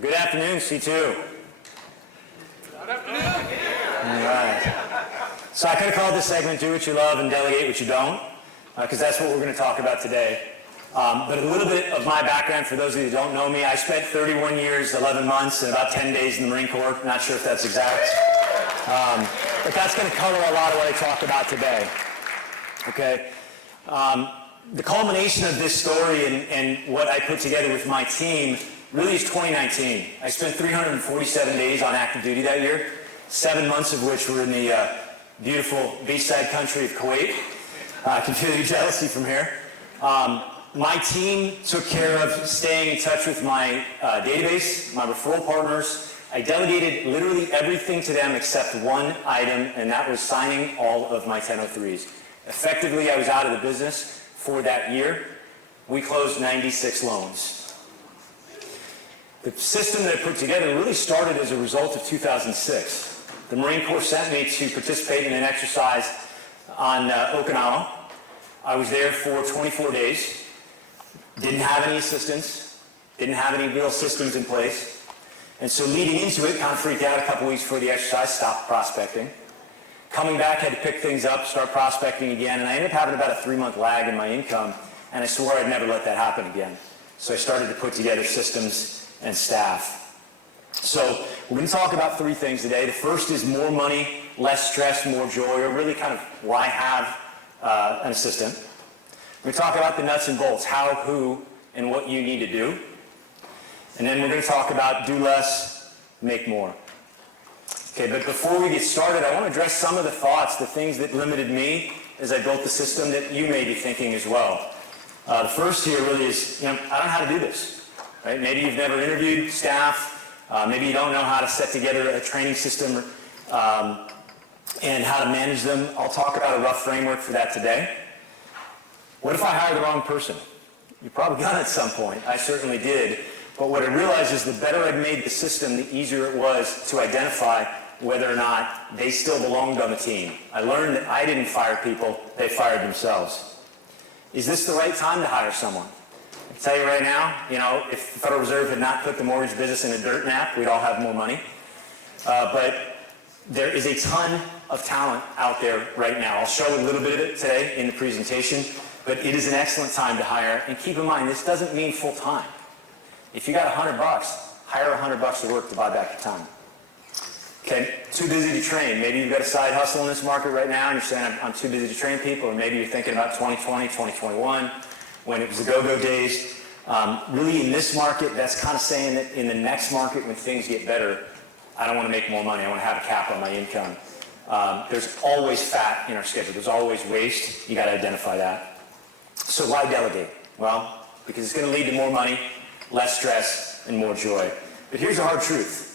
Good afternoon, C2. Good afternoon. All right. So I could have called this segment Do What You Love and Delegate What You Don't, because that's what we're going to talk about today. But a little bit of my background, for those of you who don't know me, I spent 31 years, 11 months, and about 10 days in the Marine Corps. Not sure if that's exact. But that's going to color a lot of what I talk about today. Okay? The culmination of this story and what I put together with my team really is 2019. I spent 347 days on active duty that year, 7 months of which were in the beautiful beachside country of Kuwait. I can feel your jealousy from here. My team took care of staying in touch with my database, my referral partners. I delegated literally everything to them except one item, and that was signing all of my 1003s. Effectively, I was out of the business for that year. We closed 96 loans. The system that I put together really started as a result of 2006. The Marine Corps sent me to participate in an exercise on Okinawa. I was there for 24 days. Didn't have any assistance. Didn't have any real systems in place. And so leading into it, kind of freaked out a couple weeks before the exercise, stopped prospecting. Coming back, had to pick things up, start prospecting again, and I ended up having about a 3-month lag in my income, and I swore I'd never let that happen again. So I started to put together systems and staff. So we're going to talk about 3 things today. The first is more money, less stress, more joy, or really kind of why have an assistant. We're going to talk about the nuts and bolts, how, who, and what you need to do. And then we're going to talk about do less, make more. Okay, but before we get started, I want to address some of the thoughts, the things that limited me as I built the system that you may be thinking as well. The first here really is, I don't know how to do this. Right? Maybe you've never interviewed staff. Maybe you don't know how to set together a training system and how to manage them. I'll talk about a rough framework for that today. What if I hire the wrong person? You've probably done it at some point. I certainly did. But what I realized is the better I made the system, the easier it was to identify whether or not they still belonged on the team. I learned that I didn't fire people, they fired themselves. Is this the right time to hire someone? I can tell you right now, if the Federal Reserve had not put the mortgage business in a dirt nap, we'd all have more money. But there is a ton of talent out there right now. I'll show a little bit of it today in the presentation, but it is an excellent time to hire. And keep in mind, this doesn't mean full time. If you got $100, hire $100 to work to buy back your time. Okay, too busy to train. Maybe you've got a side hustle in this market right now and you're saying, I'm too busy to train people, or maybe you're thinking about 2020, 2021, when it was the go-go days. Really in this market, that's kind of saying that in the next market when things get better, I don't want to make more money. I want to have a cap on my income. There's always fat in our schedule. There's always waste. You got to identify that. So why delegate? Well, because it's going to lead to more money, less stress, and more joy. But here's the hard truth.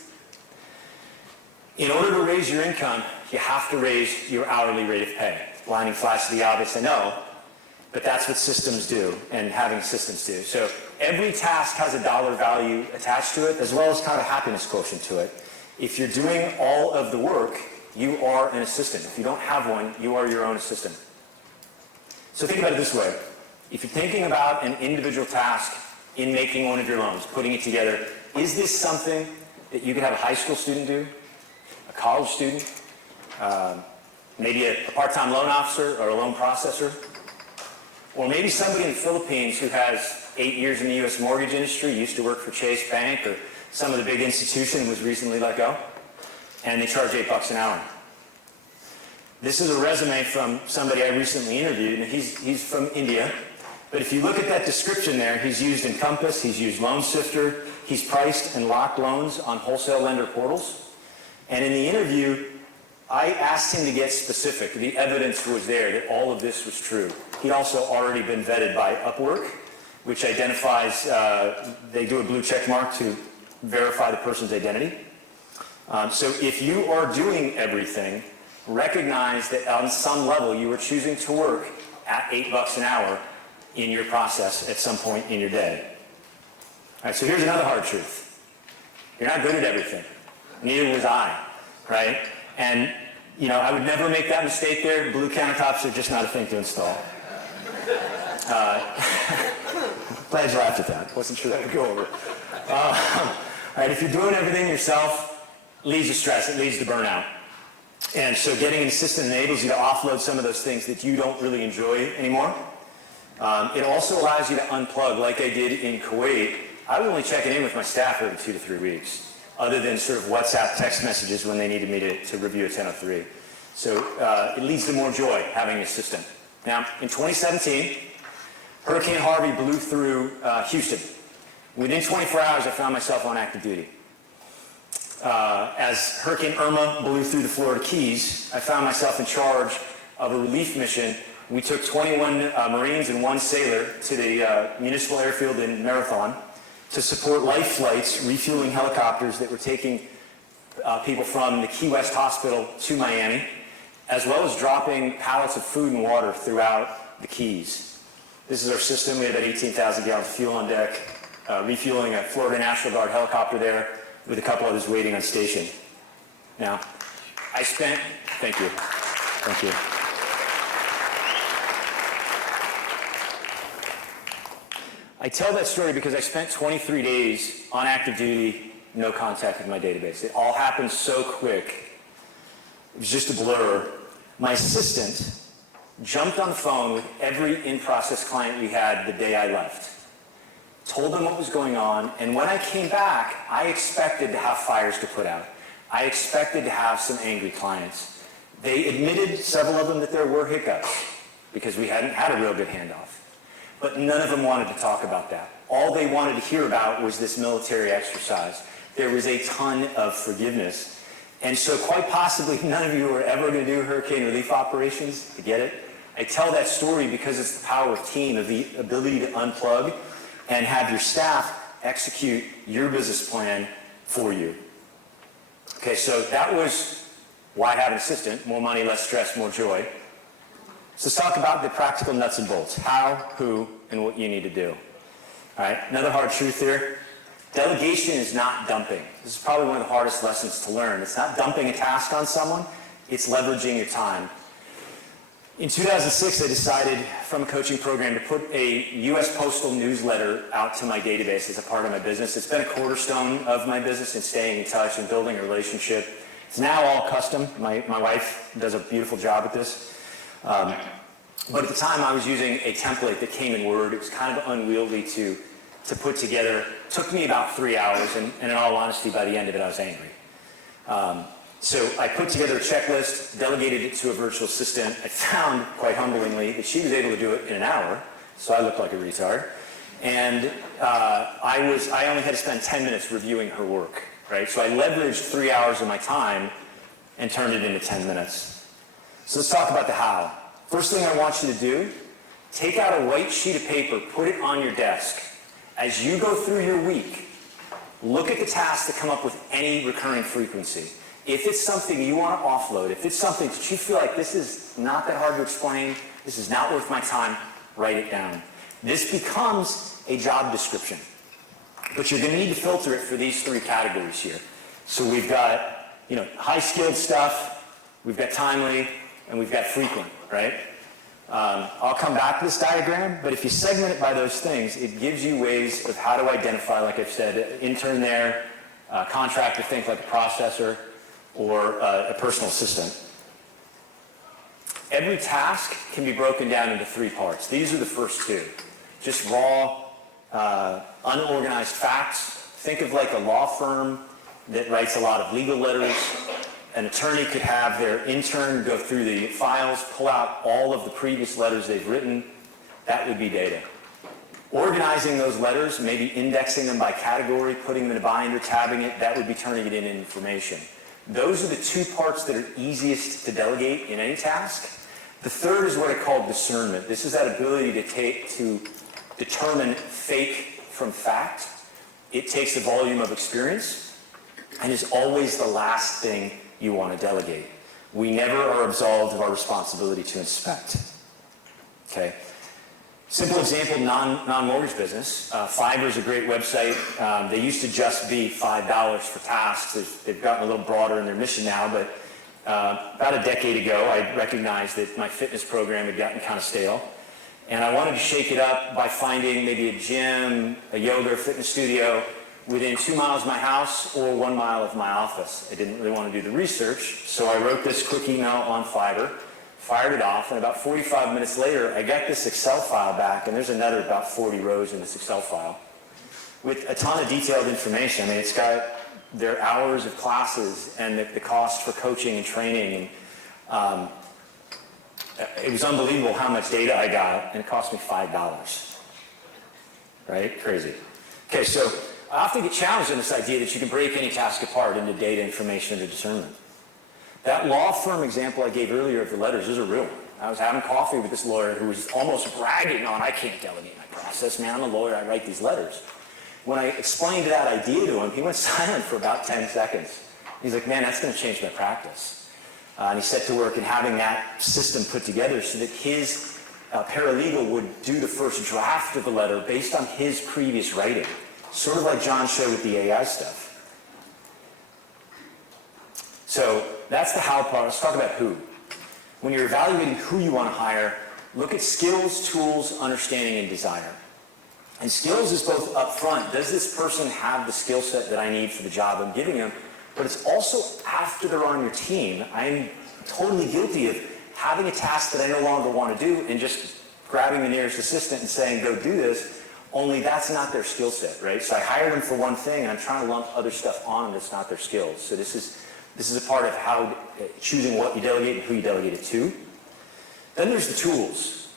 In order to raise your income, you have to raise your hourly rate of pay. Blinding flash to the obvious, I know, but that's what systems do and having systems do. So every task has a dollar value attached to it, as well as kind of a happiness quotient to it. If you're doing all of the work, you are an assistant. If you don't have one, you are your own assistant. So think about it this way. If you're thinking about an individual task in making one of your loans, putting it together, is this something that you could have a high school student do, a college student, maybe a part-time loan officer or a loan processor, or maybe somebody in the Philippines who has 8 years in the U.S. mortgage industry, used to work for Chase Bank or some of the big institution, was recently let go, and they charge $8 an hour. This is a resume from somebody I recently interviewed, and he's from India. But if you look at that description there, he's used Encompass, he's used Loan Sifter, he's priced and locked loans on wholesale lender portals. And in the interview, I asked him to get specific. The evidence was there that all of this was true. He'd also already been vetted by Upwork, which identifies, they do a blue check mark to verify the person's identity. So if you are doing everything, recognize that on some level you are choosing to work at $8 an hour in your process at some point in your day. All right, so here's another hard truth. You're not good at everything. Neither was I, right? And, I would never make that mistake there. Blue countertops are just not a thing to install. Glad you laughed at that. Wasn't sure that would go over. right, if you're doing everything yourself, it leads to stress, it leads to burnout. And so getting an assistant enables you to offload some of those things that you don't really enjoy anymore. It also allows you to unplug, like I did in Kuwait. I was only checking in with my staff every 2 to 3 weeks, other than sort of WhatsApp text messages when they needed me to review a 1003. So it leads to more joy having an assistant. Now, in 2017, Hurricane Harvey blew through Houston. Within 24 hours, I found myself on active duty. As Hurricane Irma blew through the Florida Keys, I found myself in charge of a relief mission. We took 21 Marines and 1 sailor to the municipal airfield in Marathon to support life flights, refueling helicopters that were taking people from the Key West Hospital to Miami, as well as dropping pallets of food and water throughout the Keys. This is our system. We had about 18,000 gallons of fuel on deck, refueling a Florida National Guard helicopter there with a couple others waiting on station. Now, thank you. I tell that story because I spent 23 days on active duty, no contact with my database. It all happened so quick. It was just a blur. My assistant jumped on the phone with every in-process client we had the day I left, told them what was going on, and when I came back, I expected to have fires to put out. I expected to have some angry clients. They admitted, several of them, that there were hiccups because we hadn't had a real good handoff. But none of them wanted to talk about that. All they wanted to hear about was this military exercise. There was a ton of forgiveness. And so quite possibly none of you are ever going to do hurricane relief operations. I get it. I tell that story because it's the power of team, of the ability to unplug and have your staff execute your business plan for you. Okay, so that was why I have an assistant. More money, less stress, more joy. So let's talk about the practical nuts and bolts. How, who, and what you need to do. All right, another hard truth here. Delegation is not dumping. This is probably one of the hardest lessons to learn. It's not dumping a task on someone. It's leveraging your time. In 2006, I decided from a coaching program to put a U.S. postal newsletter out to my database as a part of my business. It's been a cornerstone of my business in staying in touch and building a relationship. It's now all custom. My wife does a beautiful job at this. But at the time, I was using a template that came in Word. It was kind of unwieldy to put together. It took me about 3 hours, and in all honesty, by the end of it, I was angry. So I put together a checklist, delegated it to a virtual assistant. I found, quite humblingly, that she was able to do it in an hour, so I looked like a retard. And I only had to spend 10 minutes reviewing her work, right? So I leveraged 3 hours of my time and turned it into 10 minutes. So let's talk about the how. First thing I want you to do, take out a white sheet of paper, put it on your desk. As you go through your week, look at the tasks that come up with any recurring frequency. If it's something you want to offload, if it's something that you feel like this is not that hard to explain, this is not worth my time, write it down. This becomes a job description. But you're going to need to filter it for these 3 categories here. So we've got, high-skilled stuff, we've got timely, and we've got frequent, right? I'll come back to this diagram, but if you segment it by those things, it gives you ways of how to identify, like I've said, intern there, contractor, think like a processor, or a personal assistant. Every task can be broken down into 3 parts. These are the first 2. Just raw, unorganized facts. Think of like a law firm that writes a lot of legal letters. An attorney could have their intern go through the files, pull out all of the previous letters they've written. That would be data. Organizing those letters, maybe indexing them by category, putting them in a binder, tabbing it, that would be turning it into information. Those are the 2 parts that are easiest to delegate in any task. The third is what I call discernment. This is that ability to determine fake from fact. It takes a volume of experience and is always the last thing you want to delegate. We never are absolved of our responsibility to inspect. Okay. Simple example, non-mortgage business. Fiverr is a great website. They used to just be $5 for tasks. They've gotten a little broader in their mission now, but about a decade ago, I recognized that my fitness program had gotten kind of stale. And I wanted to shake it up by finding maybe a gym, a yoga, fitness studio within 2 miles of my house or 1 mile of my office. I didn't really want to do the research, so I wrote this quick email on Fiverr, fired it off, and about 45 minutes later, I got this Excel file back, and there's another about 40 rows in this Excel file with a ton of detailed information. I mean, it's got their hours of classes and the cost for coaching and training, and it was unbelievable how much data I got, and it cost me $5. Right? Crazy. Okay, so I often get challenged in this idea that you can break any task apart into data, information, and discernment. That law firm example I gave earlier of the letters is a real one. I was having coffee with this lawyer who was almost bragging on, I can't delegate my process, man, I'm a lawyer, I write these letters. When I explained that idea to him, he went silent for about 10 seconds. He's like, man, that's going to change my practice. And he set to work in having that system put together so that his paralegal would do the first draft of the letter based on his previous writing. Sort of like John showed with the AI stuff. So that's the how part. Let's talk about who. When you're evaluating who you want to hire, look at skills, tools, understanding, and desire. And skills is both upfront. Does this person have the skill set that I need for the job I'm giving them? But it's also after they're on your team. I'm totally guilty of having a task that I no longer want to do and just grabbing the nearest assistant and saying, go do this, only that's not their skill set, right? So I hire them for one thing and I'm trying to lump other stuff on them that's not their skills. So this is a part of how choosing what you delegate and who you delegate it to. Then there's the tools.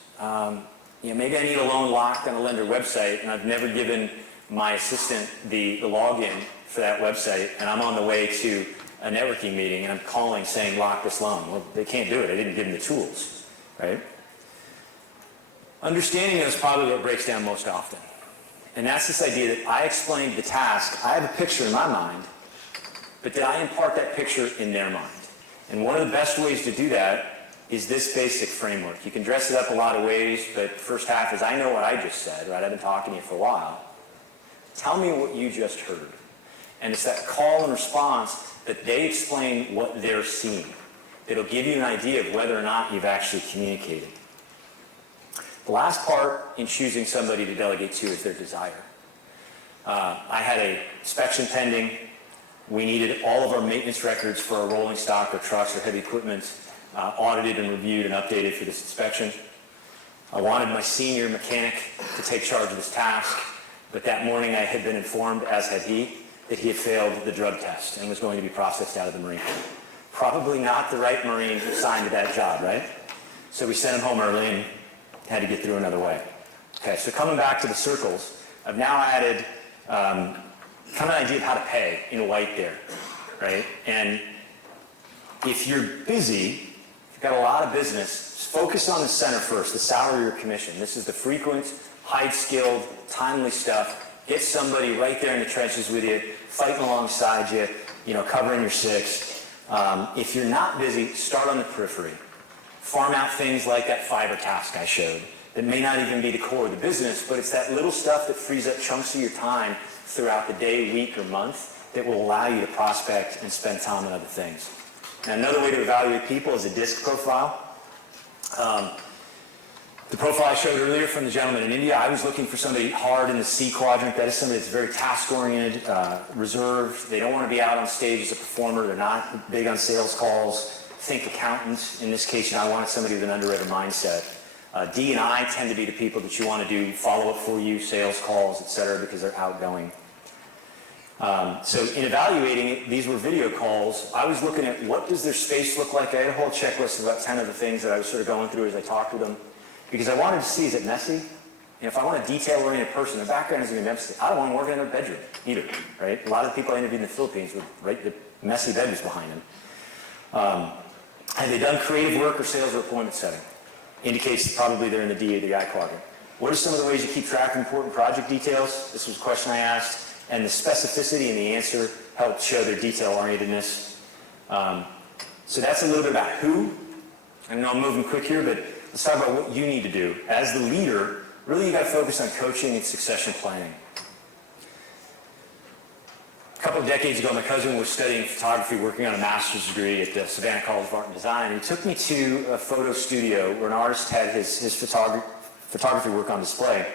Maybe I need a loan locked on a lender website and I've never given my assistant the login for that website, and I'm on the way to a networking meeting and I'm calling saying lock this loan. Well, they can't do it. I didn't give them the tools, right? Understanding is probably what breaks down most often. And that's this idea that I explained the task. I have a picture in my mind, but did I impart that picture in their mind? And one of the best ways to do that is this basic framework. You can dress it up a lot of ways, but first half is I know what I just said, right? I've been talking to you for a while. Tell me what you just heard. And it's that call and response that they explain what they're seeing. It'll give you an idea of whether or not you've actually communicated. The last part in choosing somebody to delegate to is their desire. I had an inspection pending. We needed all of our maintenance records for our rolling stock or trucks or heavy equipment audited and reviewed and updated for this inspection. I wanted my senior mechanic to take charge of this task, but that morning I had been informed, as had he, that he had failed the drug test and was going to be processed out of the Marine Corps. Probably not the right Marine assigned to that job, right? So we sent him home early and had to get through another way. Okay, so coming back to the circles, I've now added kind of an idea of how to pay in white there, right? And if you're busy, if you've got a lot of business, focus on the center first, the salary or commission. This is the frequent, high-skilled, timely stuff. Get somebody right there in the trenches with you, fighting alongside you, covering your six. If you're not busy, start on the periphery. Farm out things like that Fiverr task I showed that may not even be the core of the business, but it's that little stuff that frees up chunks of your time throughout the day, week, or month that will allow you to prospect and spend time on other things. Now, another way to evaluate people is a DISC profile. The profile I showed earlier from the gentleman in India, I was looking for somebody hard in the C quadrant. That is somebody that's very task-oriented, reserved. They don't want to be out on stage as a performer. They're not big on sales calls. Think accountant. In this case, I wanted somebody with an underwriter mindset. D and I tend to be the people that you want to do follow-up for you, sales calls, et cetera, because they're outgoing. So in evaluating it, these were video calls. I was looking at what does their space look like. I had a whole checklist of about 10 of the things that I was sort of going through as I talked with them. Because I wanted to see, is it messy? And if I want a detail-oriented person, the background isn't going to be messy. I don't want to work in their bedroom either, right? A lot of the people I interviewed in the Philippines with the messy bedrooms behind them. Have they done creative work or sales or appointment setting? Indicates probably they're in the D or the I quadrant. What are some of the ways you keep track of important project details? This was a question I asked. And the specificity in the answer helped show their detail-orientedness. So that's a little bit about who. I know I'm moving quick here, but let's talk about what you need to do. As the leader, really you got to focus on coaching and succession planning. A couple of decades ago, my cousin was studying photography, working on a master's degree at the Savannah College of Art and Design. And he took me to a photo studio where an artist had his photography work on display.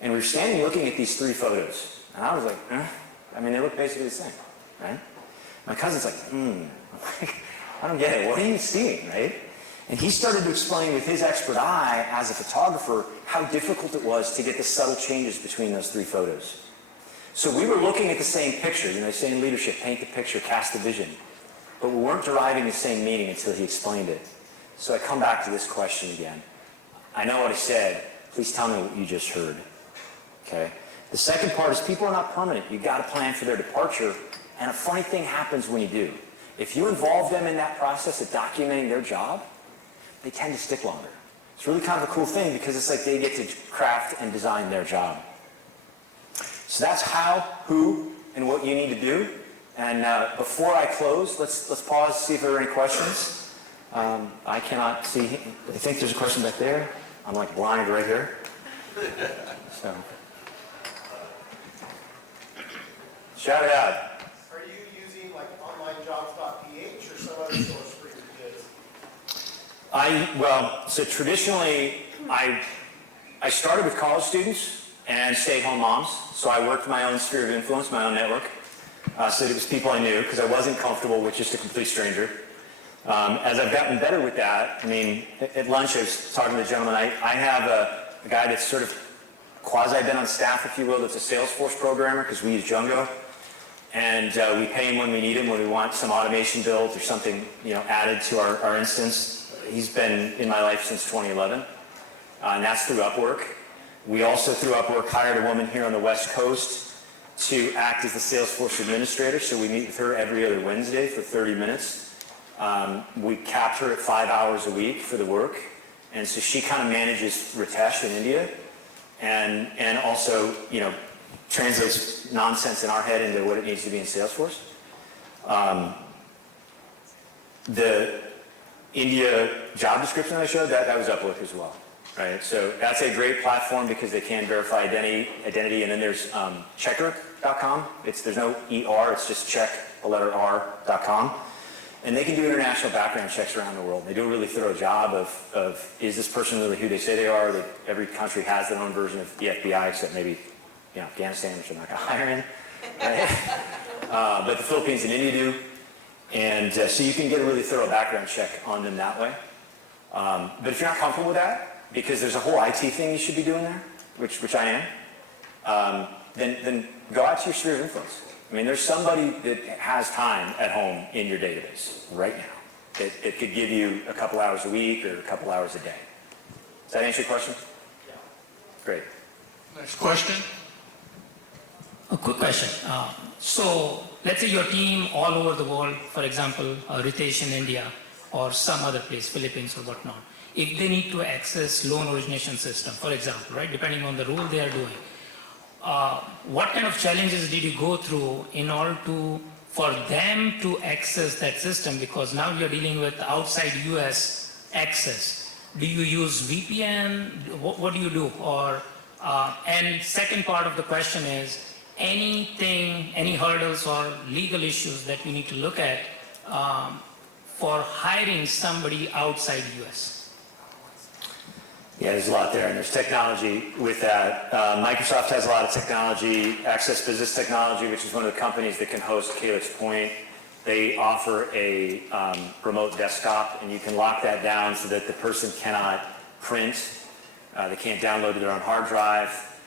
And we were standing looking at these three photos. And I was like, I mean, they look basically the same, right? My cousin's like, I'm like, I don't get it. What are you seeing, right? And he started to explain with his expert eye as a photographer how difficult it was to get the subtle changes between those three photos. So we were looking at the same picture, you know, saying leadership, paint the picture, cast the vision. But we weren't deriving the same meaning until he explained it. So I come back to this question again. I know what I said. Please tell me what you just heard. Okay? The second part is people are not permanent. You've got to plan for their departure. And a funny thing happens when you do. If you involve them in that process of documenting their job, they tend to stick longer. It's really kind of a cool thing because it's like they get to craft and design their job. So that's how, who, and what you need to do. And before I close, let's pause, see if there are any questions. I cannot see. I think there's a question back there. I'm like blind right here. So, shout it out. Are you using like onlinejobs.ph or some other source for your kids? So traditionally, I started with college students and stay-at-home moms. So I worked my own sphere of influence, my own network. So that it was people I knew because I wasn't comfortable with just a complete stranger. As I've gotten better with that, I mean, at lunch I was talking to the gentleman. I have a guy that's sort of quasi-been on staff, if you will, that's a Salesforce programmer because we use Django. And we pay him when we need him, when we want some automation built or something, you know, added to our instance. He's been in my life since 2011, and that's through Upwork. We also, through Upwork, hired a woman here on the West Coast to act as the Salesforce administrator, so we meet with her every other Wednesday for 30 minutes. We capped her at 5 hours a week for the work, and so she kind of manages Ritesh in India, and also, you know, translates nonsense in our head into what it needs to be in Salesforce. The India job description I showed, that was Upwork as well. Right, so that's a great platform because they can verify identity, and then there's checker.com. There's no ER, it's just check, the letter R.com. And they can do international background checks around the world. They do a really thorough job of is this person really who they say they are? That every country has their own version of the FBI, except maybe, you know, Afghanistan, which I'm not going to hire in. Right? But the Philippines and India do. And so you can get a really thorough background check on them that way. But if you're not comfortable with that, because there's a whole IT thing you should be doing there, which I am, then go out to your sphere of influence. I mean, there's somebody that has time at home in your database right now. It could give you a couple hours a week or a couple hours a day. Does that answer your question? Yeah. Great. Next question. A quick question. So let's say your team all over the world, for example, Ritesh in India or some other place, Philippines or whatnot, if they need to access loan origination system, for example, right, depending on the role they are doing, what kind of challenges did you go through in order for them to access that system? Because now you're dealing with outside US access. Do you use VPN? What do you do? And second part of the question is, any hurdles or legal issues that we need to look at for hiring somebody outside US? Yeah, there's a lot there, and there's technology with that. Microsoft has a lot of technology. Access Business Technology, which is one of the companies that can host Calyx Point, they offer a remote desktop, and you can lock that down so that the person cannot print. They can't download to their own hard drive.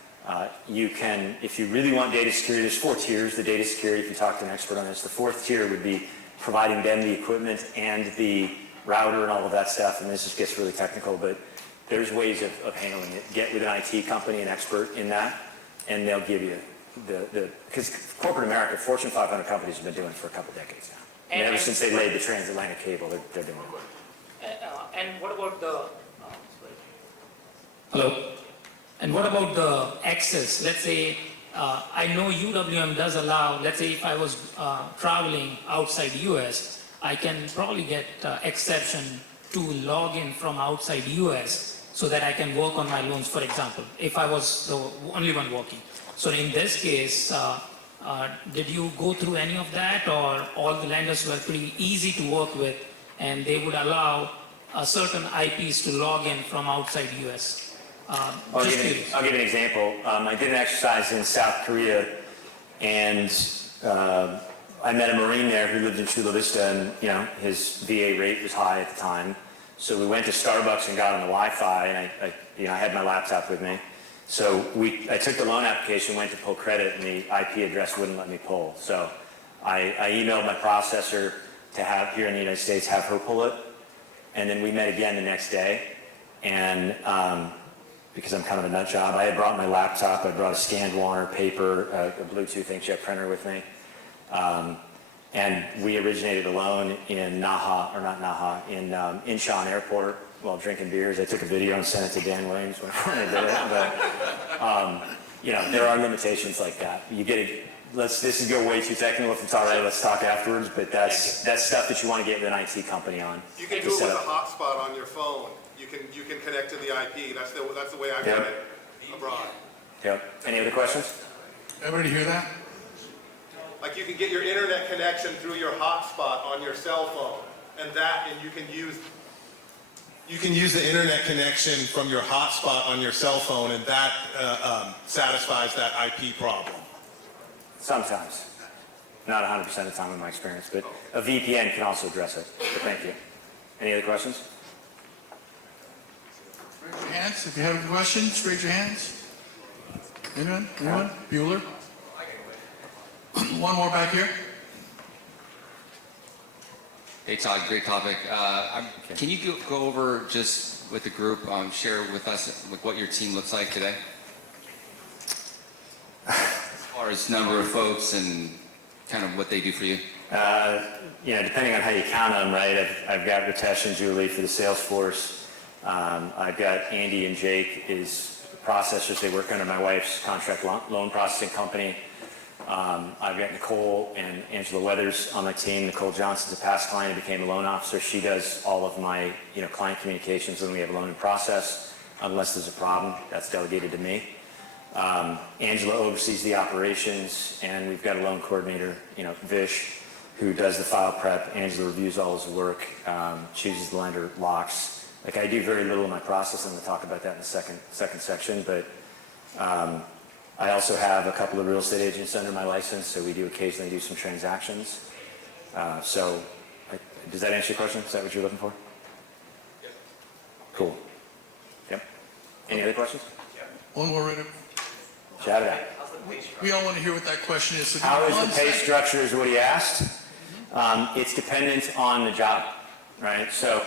You can, if you really want data security, there's 4 tiers, the data security, if you talk to an expert on this. The 4th tier would be providing them the equipment and the router and all of that stuff, and this just gets really technical, but there's ways of handling it. Get with an IT company, an expert in that, and they'll give you because corporate America, Fortune 500 companies have been doing it for a couple decades now. And ever since they laid the transatlantic cable, they're doing it. And what about the... Hello? And what about the access? Let's say, I know UWM does allow, let's say if I was traveling outside US, I can probably get exception to log in from outside US so that I can work on my loans, for example, if I was the only one working. So in this case, did you go through any of that, or all the lenders were pretty easy to work with and they would allow certain IPs to log in from outside US? I'll give you an example. I did an exercise in South Korea, and I met a Marine there who lived in Chula Vista, and his VA rate was high at the time. So we went to Starbucks and got on the Wi-Fi, and I had my laptop with me. So I took the loan application, went to pull credit, and the IP address wouldn't let me pull. So I emailed my processor to have here in the United States, have her pull it, and then we met again the next day. And because I'm kind of a nut job, I had brought my laptop, I brought a scanned Warner paper, a Bluetooth inkjet printer with me. And we originated a loan in in Incheon Airport while drinking beers. I took a video and sent it to Dan Williams when I did it. But, there are limitations like that. This is go way too technical. If it's all right, let's talk afterwards. But that's stuff that you want to get with an IT company on. You can do it with a hotspot on your phone. You can connect to the IP. That's the way I've done it abroad. Yep. Any other questions? Everybody hear that? Like you can get your internet connection through your hotspot on your cell phone, and you can use the internet connection from your hotspot on your cell phone, and that satisfies that IP problem. Sometimes. Not 100% of the time in my experience, but a VPN can also address it. But thank you. Any other questions? Raise your hands. If you have any questions, raise your hands. Anyone? Anyone? Bueller? One more back here. Hey Todd, great topic. Can you go over just with the group, share with us what your team looks like today? As far as number of folks and kind of what they do for you? Depending on how you count them, right? I've got Ritesh and Julie for the sales force. I've got Andy and Jake as processors. They work under my wife's contract loan processing company. I've got Nicole and Angela Weathers on my team. Nicole Johnson's a past client who became a loan officer. She does all of my client communications when we have a loan in process. Unless there's a problem, that's delegated to me. Angela oversees the operations, and we've got a loan coordinator, Vish, who does the file prep. Angela reviews all his work, chooses the lender, locks. I do very little in my process. I'm going to talk about that in the second section, but I also have a couple of real estate agents under my license, so we do occasionally do some transactions. Does that answer your question? Is that what you're looking for? Yep. Cool. Yep. Any other questions? One more right up. Shout it out. We all want to hear what that question is. So How is one the pay second. structure is what he asked. It's dependent on the job, right? So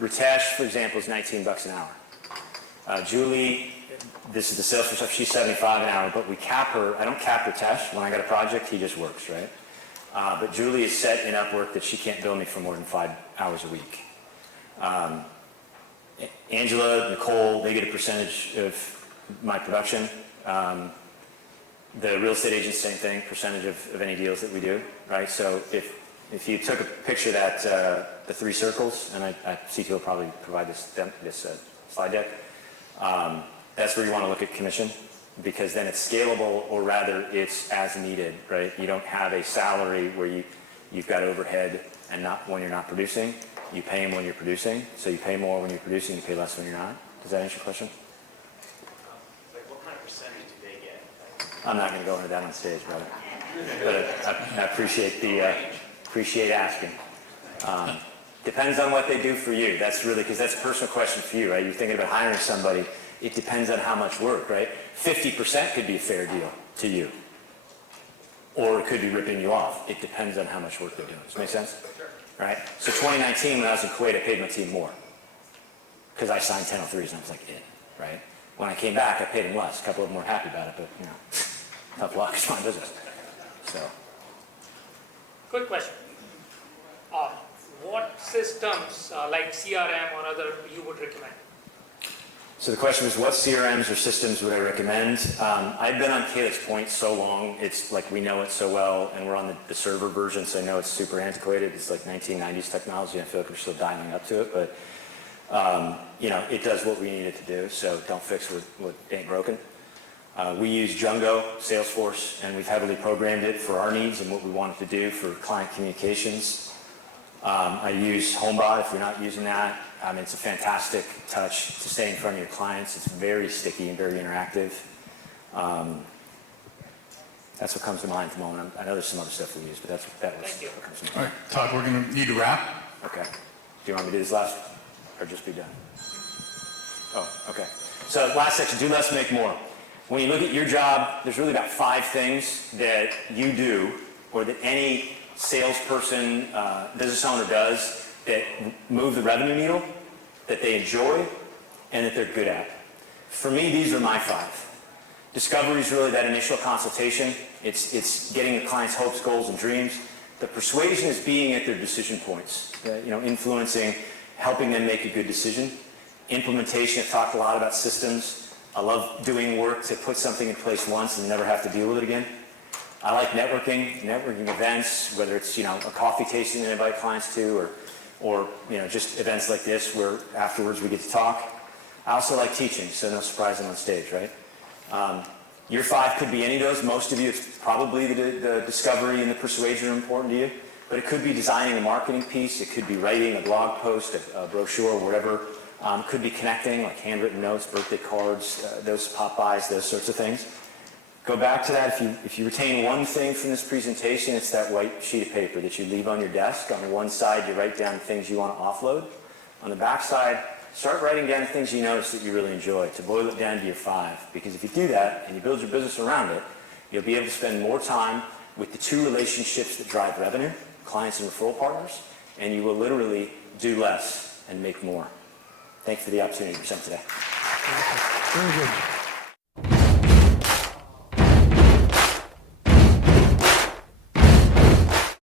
Ritesh, for example, is $19 an hour. Julie, this is the sales for stuff, she's $75 an hour, but we cap her. I don't cap Ritesh. When I got a project, he just works, right? But Julie is set in Upwork that she can't bill me for more than 5 hours a week. Angela, Nicole, they get a percentage of my production. The real estate agents, same thing, percentage of any deals that we do, right? So if you took a picture of that, the three circles, and CTO will probably provide this slide deck, that's where you want to look at commission, because then it's scalable, or rather it's as needed, right? You don't have a salary where you've got overhead and not when you're not producing. You pay them when you're producing, so you pay more when you're producing, you pay less when you're not. Does that answer your question? What kind of percentage do they get? I'm not going to go into that on stage, brother. But I appreciate asking. Depends on what they do for you. That's really, because that's a personal question for you, right? You're thinking about hiring somebody. It depends on how much work, right? 50% could be a fair deal to you. Or it could be ripping you off. It depends on how much work they're doing. Does that make sense? Right? So 2019, when I was in Kuwait, I paid my team more. Because I signed 1003s and I was like, right? When I came back, I paid them less. A couple of them were happy about it, but, tough luck. It's my business. So. Quick question. What systems like CRM or other you would recommend? So the question was, what CRMs or systems would I recommend? I've been on Calyx Point so long, it's like we know it so well, and we're on the server version, so I know it's super antiquated. It's like 1990s technology. I feel like we're still dialing up to it, but it does what we need it to do, so don't fix what ain't broken. We use Jungo, Salesforce, and we've heavily programmed it for our needs and what we want it to do for client communications. I use HomeBot if you're not using that. It's a fantastic touch to stay in front of your clients. It's very sticky and very interactive. That's what comes to mind at the moment. I know there's some other stuff we use, but that was Thank you. what comes to All mind. right, Todd, we're going to need to wrap. Okay. Do you want me to do this last, or just be done? Oh, okay. So last section, do less, make more. When you look at your job, there's really about 5 things that you do, or that any salesperson, business owner does, that move the revenue needle, that they enjoy, and that they're good at. For me, these are my 5. Discovery is really that initial consultation. It's getting the client's hopes, goals, and dreams. The persuasion is being at their decision points, influencing, helping them make a good decision. Implementation, I've talked a lot about systems. I love doing work to put something in place once and never have to deal with it again. I like networking events, whether it's, a coffee tasting that I invite clients to, or just events like this where afterwards we get to talk. I also like teaching, so no surprise I'm on stage, right? Your 5 could be any of those. Most of you, it's probably the discovery and the persuasion are important to you, but it could be designing a marketing piece. It could be writing a blog post, a brochure, whatever. It could be connecting, like handwritten notes, birthday cards, those pop-bys, those sorts of things. Go back to that. If you retain one thing from this presentation, it's that white sheet of paper that you leave on your desk. On one side, you write down things you want to offload. On the back side, start writing down things you notice that you really enjoy, to boil it down to your 5. Because if you do that and you build your business around it, you'll be able to spend more time with the 2 relationships that drive revenue, clients and referral partners, and you will literally do less and make more. Thank you for the opportunity to present today. Very good.